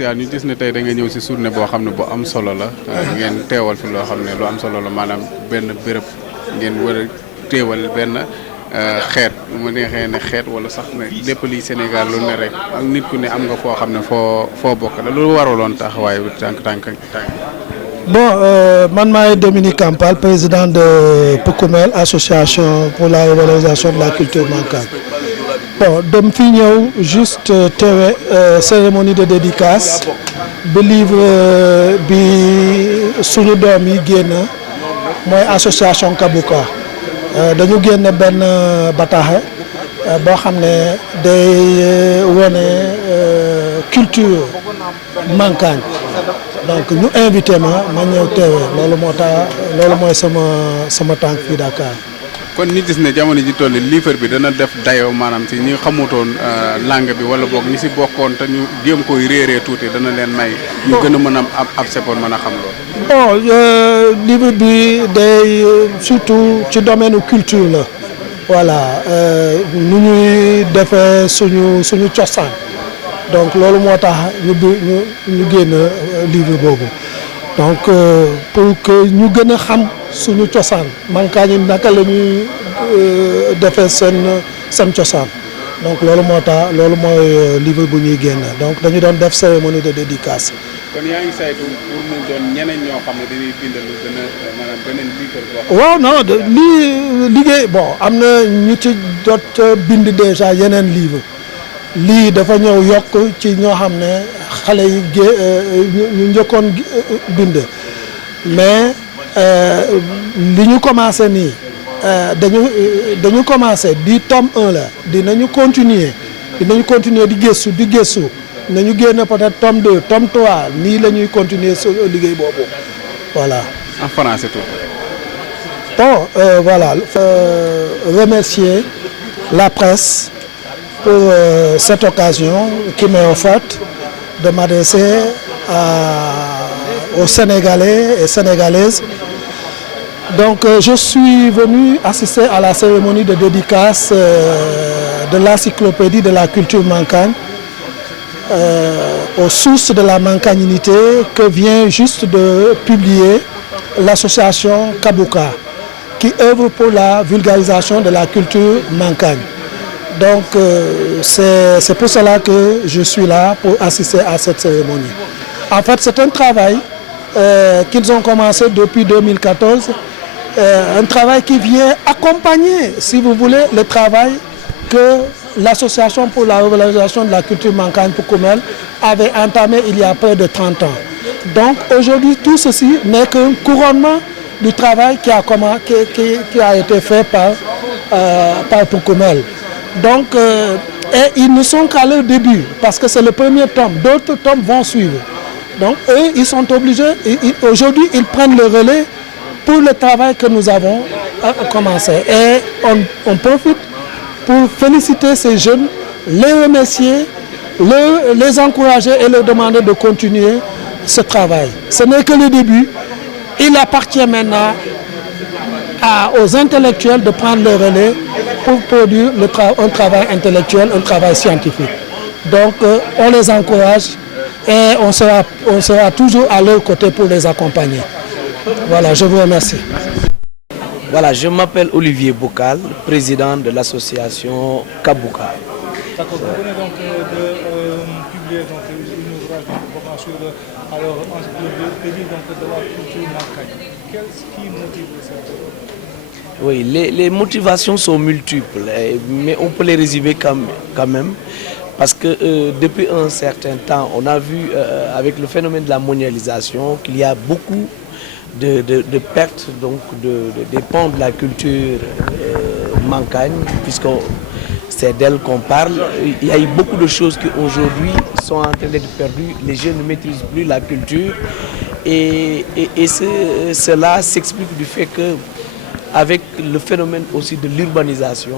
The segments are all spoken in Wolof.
ñu gis ne tey da nga ñëw si journée boo xam ne bu am solo la ngeen teewal fi loo xam ne lu am solo la maanaam benn béréb ngeen war a teewal benn xeet mu neexee ne xeet wala sax ne lépp liy Sénégal lu ne rek ak nit ku ne am nga foo xam ne foo bokk la loolu waraloon taxawaay bi tànk. Bon, man maay Dominique Kampal, président de Poukoumel, association pour la revalorisation de la culture mankane. Bon, dem fi ñëw juste teewe cérémonie de dédicace bi livre bi suñu doom yi génn mooy association Kabouka dañu génn benn bataaxe boo xam ne day wone culture mankane donc ñu invité ma ñëw teewe loolu moo tax loolu mooy sama tànk fii Dakar. kon ñu gis ne jamono ji toll livre bi dana def dayoo maanaam si ñi xamutoon langue bi wala boog ñi si bokkoon te ñu jéem koy réeree tuuti dana leen may. ñu gën a mën a ab sepoon mën a xam loolu. bon livre bi day surtout ci domaine culture la voilà nu ñuy defee suñu cosaan donc loolu moo tax ñu génn livre boobu donc pour que ñu gën a xam suñu cosaan mankaañ yi naka la ñuy defee seen cosaan donc loolu moo tax loolu mooy livre bu ñuy génn donc dañu doon def cérémonie de dédicace. kon yaa ngi saytu pour mu doon ñeneen ñoo xam ne dañuy bind lu gën a maanaam beneen livre boo. waaw non lii liggéey bon am na ñu ci jot bind déjà yeneen livre lii dafa ñëw yokk ci ñoo xam ne xale yi ñu njëkkoon bind mais li ñu commencé nii dañu commencé di tome 1 la dinañu continuer di gëstu nañu génn peut-être tome 2 tome 3 nii la ñuy continuer su liggéey boobu voilà. en français tout. Bon voilà remercier la presse pour cette occasion qui m'est offerte de m'adresser aux Sénégalais et Sénégalaises. Donc je suis venu assister à la cérémonie de dédicace de l'encyclopédie de la culture mankane aux sources de la mankanité que vient juste de publier l'association Kabouka qui œuvre pour la vulgarisation de la culture mankane. Donc c'est pour cela que je suis là pour assister à cette cérémonie. En fait, c'est un travail qu'ils ont commencé depuis 2014, un travail qui vient accompagner, si vous voulez, le travail que l'association pour la revalorisation de la culture mankane Poukoumel avait entamé il y a près de 30 ans. Donc aujourd'hui, tout ceci n'est qu'un couronnement du travail qui a été fait par Poukoumel. Donc, et ils ne sont qu'à leur début, parce que c'est le premier tome. D'autres tomes vont suivre. Donc, eux, ils sont obligés, aujourd'hui, ils prennent le relais pour le travail que nous avons commencé. Et on profite pour féliciter ces jeunes, les remercier, les encourager et leur demander de continuer ce travail. Ce n'est que le début. Il appartient maintenant aux intellectuels de prendre le relais pour produire un travail intellectuel, un travail scientifique. Donc on les encourage et on sera toujours à leur côté pour les accompagner. Voilà, je vous remercie. Voilà, je m'appelle Olivier Boukal, président de l'association Kabouka. D'accord, vous venez donc de publier une ouvrage sur l'encyclopédie de la culture mankane. Qu'est-ce qui motive cette œuvre? Oui, les motivations sont multiples, mais on peut les résumer quand même, parce que depuis un certain temps, on a vu avec le phénomène de la mondialisation qu'il y a beaucoup de pertes donc des pans de la culture mankane, puisque c'est d'elle qu'on parle. Il y a eu beaucoup de choses qui aujourd'hui sont en train d'être perdues. Les jeunes ne maîtrisent plus la culture et cela s'explique du fait que avec le phénomène aussi de l'urbanisation,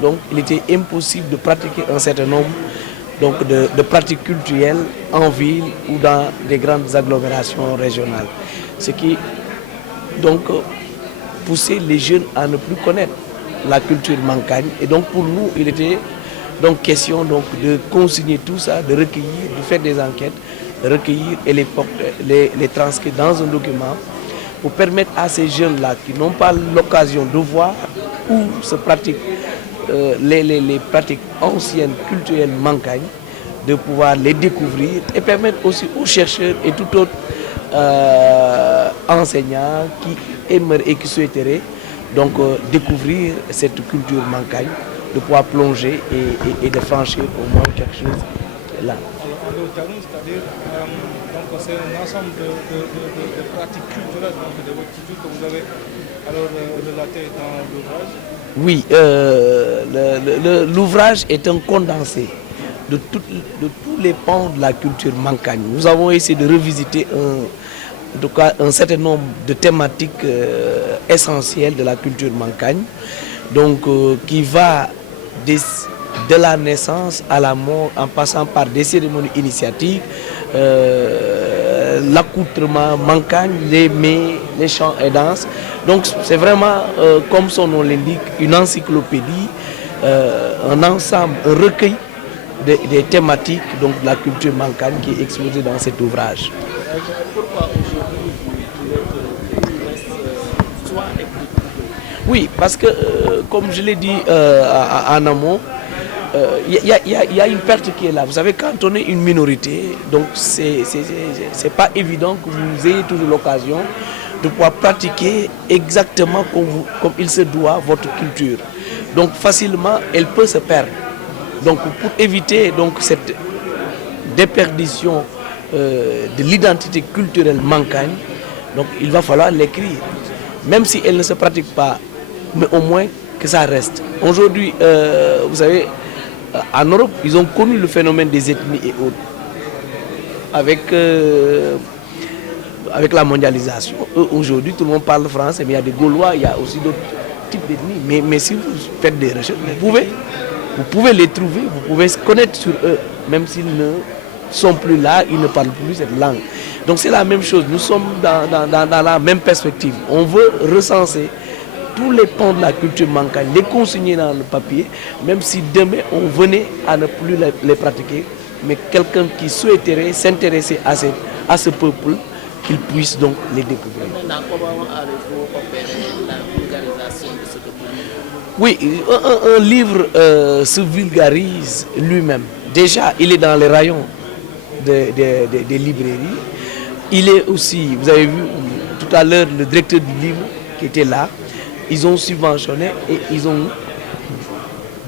donc il était impossible de pratiquer un certain nombre donc de pratiques culturelles en ville ou dans des grandes agglomérations régionales. Ce qui donc poussait les jeunes à ne plus connaître la culture mankane. Et donc pour nous, il était donc question donc de consigner tout ça, de recueillir, de faire des enquêtes recueillir et les transcrire dans un document pour permettre à ces jeunes-là qui n'ont pas l'occasion de voir où se pratiquent les pratiques anciennes culturelles mancagnes, de pouvoir les découvrir et permettre aussi aux chercheurs et tout autre enseignant qui aimerait et qui souhaiterait donc découvrir cette culture mancagne, de pouvoir plonger et de franchir au moins quelque chose là. Alors, en d'autres termes, c'est-à-dire, donc c'est un ensemble de pratiques culturelles, donc de votre culture que vous avez alors relaté dans l'ouvrage. Oui, l'ouvrage est un condensé de tous les pans de la culture mancagne. Nous avons essayé de revisiter en tout cas un certain nombre de thématiques essentielles de la culture mancagne, donc qui va de la naissance à la mort, en passant par des cérémonies initiatiques, l'accoutrement mancagne, les mets, les chants et danses. Donc c'est vraiment, comme son nom l'indique, une encyclopédie, un ensemble, un recueil des thématiques donc, de la culture mancagne qui est exposée dans cet ouvrage. Pourquoi aujourd'hui Oui, parce que, comme je l'ai dit en amont, il y a une perte qui est là. Vous savez, quand on est une minorité, donc c'est pas évident que vous ayez toujours l'occasion de pouvoir pratiquer exactement comme il se doit votre culture. Donc facilement, elle peut se perdre. Donc pour éviter donc, cette déperdition de l'identité culturelle mancagne, donc il va falloir l'écrire. Même si elle ne se pratique pas, mais au moins que ça reste. Aujourd'hui, vous savez, en Europe, ils ont connu le phénomène des ethnies et autres. Avec la mondialisation, aujourd'hui, tout le monde parle français, mais il y a des Gaulois, il y a aussi d'autres types d'ethnies. Mais si vous faites des recherches, vous pouvez les trouver, vous pouvez se connaître sur eux, même s'ils ne sont plus là, ils ne parlent plus cette langue. Donc c'est la même chose, nous sommes dans la même perspective. On veut recenser tous les pans de la culture mancagne, les consigner dans le papier, même si demain on venait à ne plus les pratiquer, mais quelqu'un qui souhaiterait s'intéresser à ce peuple, qu'il puisse donc les découvrir. Maintenant, comment allez-vous opérer la vulgarisation de ce document? Oui, un livre se vulgarise lui-même. Déjà, il est dans les rayons des librairies. Il est aussi, vous avez vu tout à l'heure le directeur du livre qui était là, ils ont subventionné et ils ont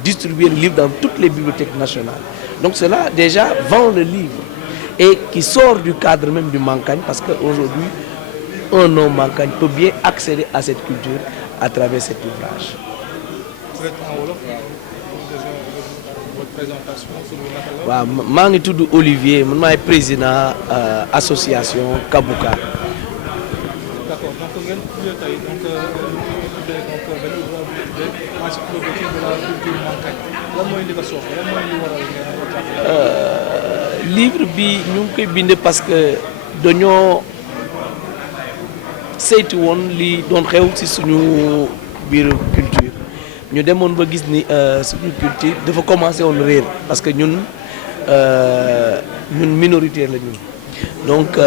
distribué le livre dans toutes les bibliothèques nationales. Donc cela déjà vend le livre et qui sort du cadre même du mancagne parce qu'aujourd'hui, un non-mancagne peut bien accéder à cette culture à travers cet ouvrage. Votre présentation sur le catalogue. waaw maa ngi tudd Olivier man maay président association Kabouka. D'accord, donc ngeen tuddee tey donc tuddee donc benn ouvrage de encyclopédie de la culture mancagne lan mooy li ko soxla lan mooy li waral ngeen ko jàppale. Livre bi ñu ngi koy bind parce que dañoo saytu woon li doon xew ci suñu biir culture. ñu demoon ba gis ni suñu culture dafa commencé woon réer parce que ñun minoritaire la ñun donc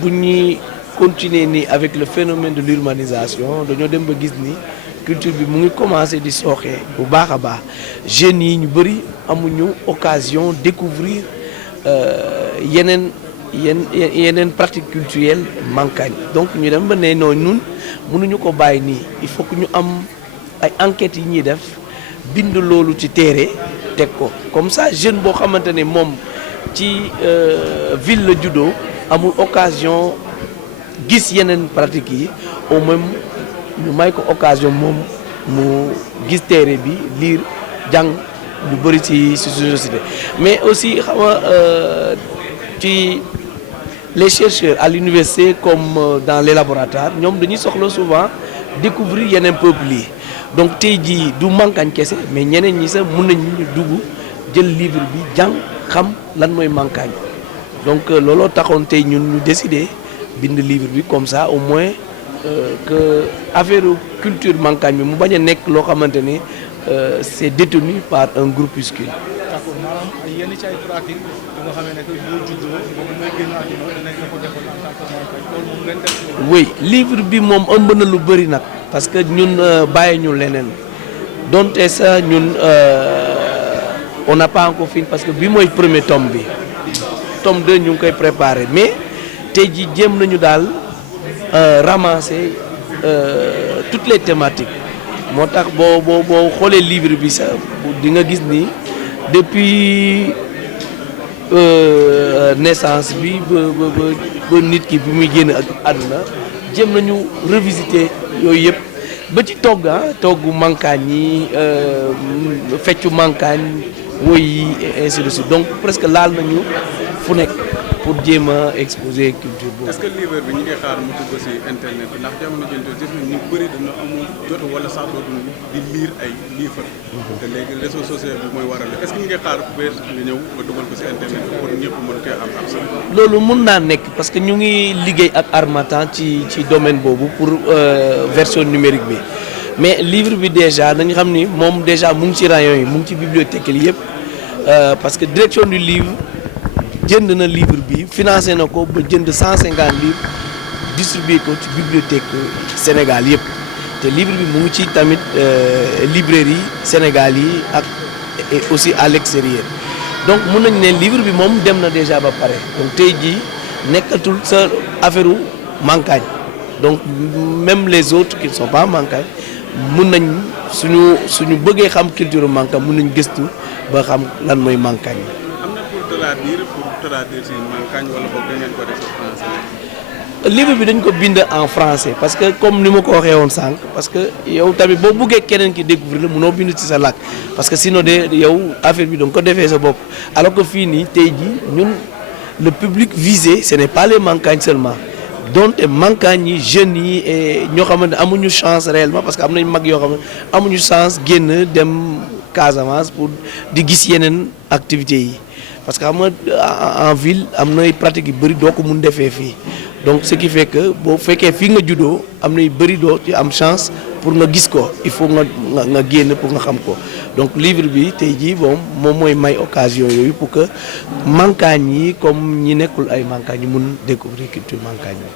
bu ñuy continuer ni avec le phénomène de l'urbanisation dañoo dem ba gis ni culture bi mu ngi commencé di sooxee bu baax a baax jeunes yi ñu bëri amuñu occasion découvrir yeneen pratique culturelle mancagne donc ñu dem ba ne noonu ñun mënuñu ko bàyyi nii il faut que ñu am ay enquêtes yi ñuy def bind loolu ci téere teg ko comme ça jeune boo xamante ne moom ci ville la juddoo amul occasion gis yeneen pratiques yi au même ñu may ko occasion moom mu gis téere bi lire jàng lu bëri ci société mais aussi xam nga ci les chercheurs à l'université comme dans les laboratoires ñoom dañuy soxla souvent découvrir yeneen peuples yi donc tey jii du mancagne kese mais ñeneen ñi sax mun nañu dugg jël livre bi jàng xam lan mooy mancagne donc looloo taxoon tey ñun ñu décider bind livre bi comme ça au moins que affaire culture mancagne bi mu bañ a nekk loo xamante ni c'est détenu par un groupuscule. D'accord, maanaam yenn ci ay pratique yu nga xam ne que boo juddoo boobu mooy génn àdduna dinañ la ko defal en tant que mankañ loolu moom ngeen def. oui livre bi moom ëmb na lu bëri nag parce que ñun bàyyi ñu leneen donte ça ñun on n'a pas encore fini parce que bi mooy premier tome bi tome 2 ñu ngi koy préparé mais tey jii jéem nañu daal ramasser toutes les thématiques moo tax boo xoolee livre bi sax di nga gis ni depuis naissance bi ba nit ki bi muy génn ak àdduna jéem nañu revisiter yooyu yëpp ba ci togg mankaañ yi feccu mankaañ woy yi ainsi de suite donc presque laal nañu fu nekk pour jéem a exposer culture boobu. est-ce que livre bi ñu ngi xaar mu dugg ci internet bi ndax jamono jii gis nañ ñu bëri dina amul jot wala sax dootuñu di lire ay livres. te léegi réseaux sociaux bi mooy waral est-ce que ñu ngi xaar bés nga ñëw nga dugal ko ci internet bi pour ñëpp mën koy am accès. loolu mun naa nekk parce que ñu ngi liggéey ak Harmattan ci domaine boobu pour version numérique bi mais livre bi déjà dañu xam ni moom déjà mu ngi ci rayon yi mu ngi ci bibliothèque yi yëpp parce que direction du livre. jënd na livre bi financé na ko ba jënd 150 livres distribué ko ci bibliothèque Sénégal yëpp te livre bi mu ngi ci tamit librairie Sénégal yi ak et aussi à l'extérieur donc mun nañu ne livre bi moom dem na déjà ba pare donc tey jii nekkatul sa affaire u mankaañ donc même les autres qui ne sont pas mankaañ mun nañ suñu bëggee xam culture mankaañ mun nañ gëstu ba xam lan mooy mankaañ. livre bi dañ ko bind en français parce que comme ni ma ko waxee woon sànq parce que yow tamit boo buggee keneen ki découvrir la mënoo bind ci sa làkk parce que sinon de yow affaire bi donc ko defee sa bopp alors que fii nii tey jii ñun le public visé ce n'est pas les mankaañ seulement donc mankaañ yi jeunes yi et ñoo xamante ne amuñu chance réellement parce que am nañ mag yoo xam ne amuñu chance génn dem Casamance pour di gis yeneen activités yi parce que xam nga en ville am nay pratiques yu bëri doo ko mun defee fii donc ce qui fait que boo fekkee fii nga juddoo am na yu bëri doo ci am chance pour nga gis ko il faut nga génn pour nga xam ko donc livre bi tey jii moom mooy may occasion yooyu pour que mankaañ yi comme ñi nekkul ay mankaañ yi mun découvrir culture mankaañ yi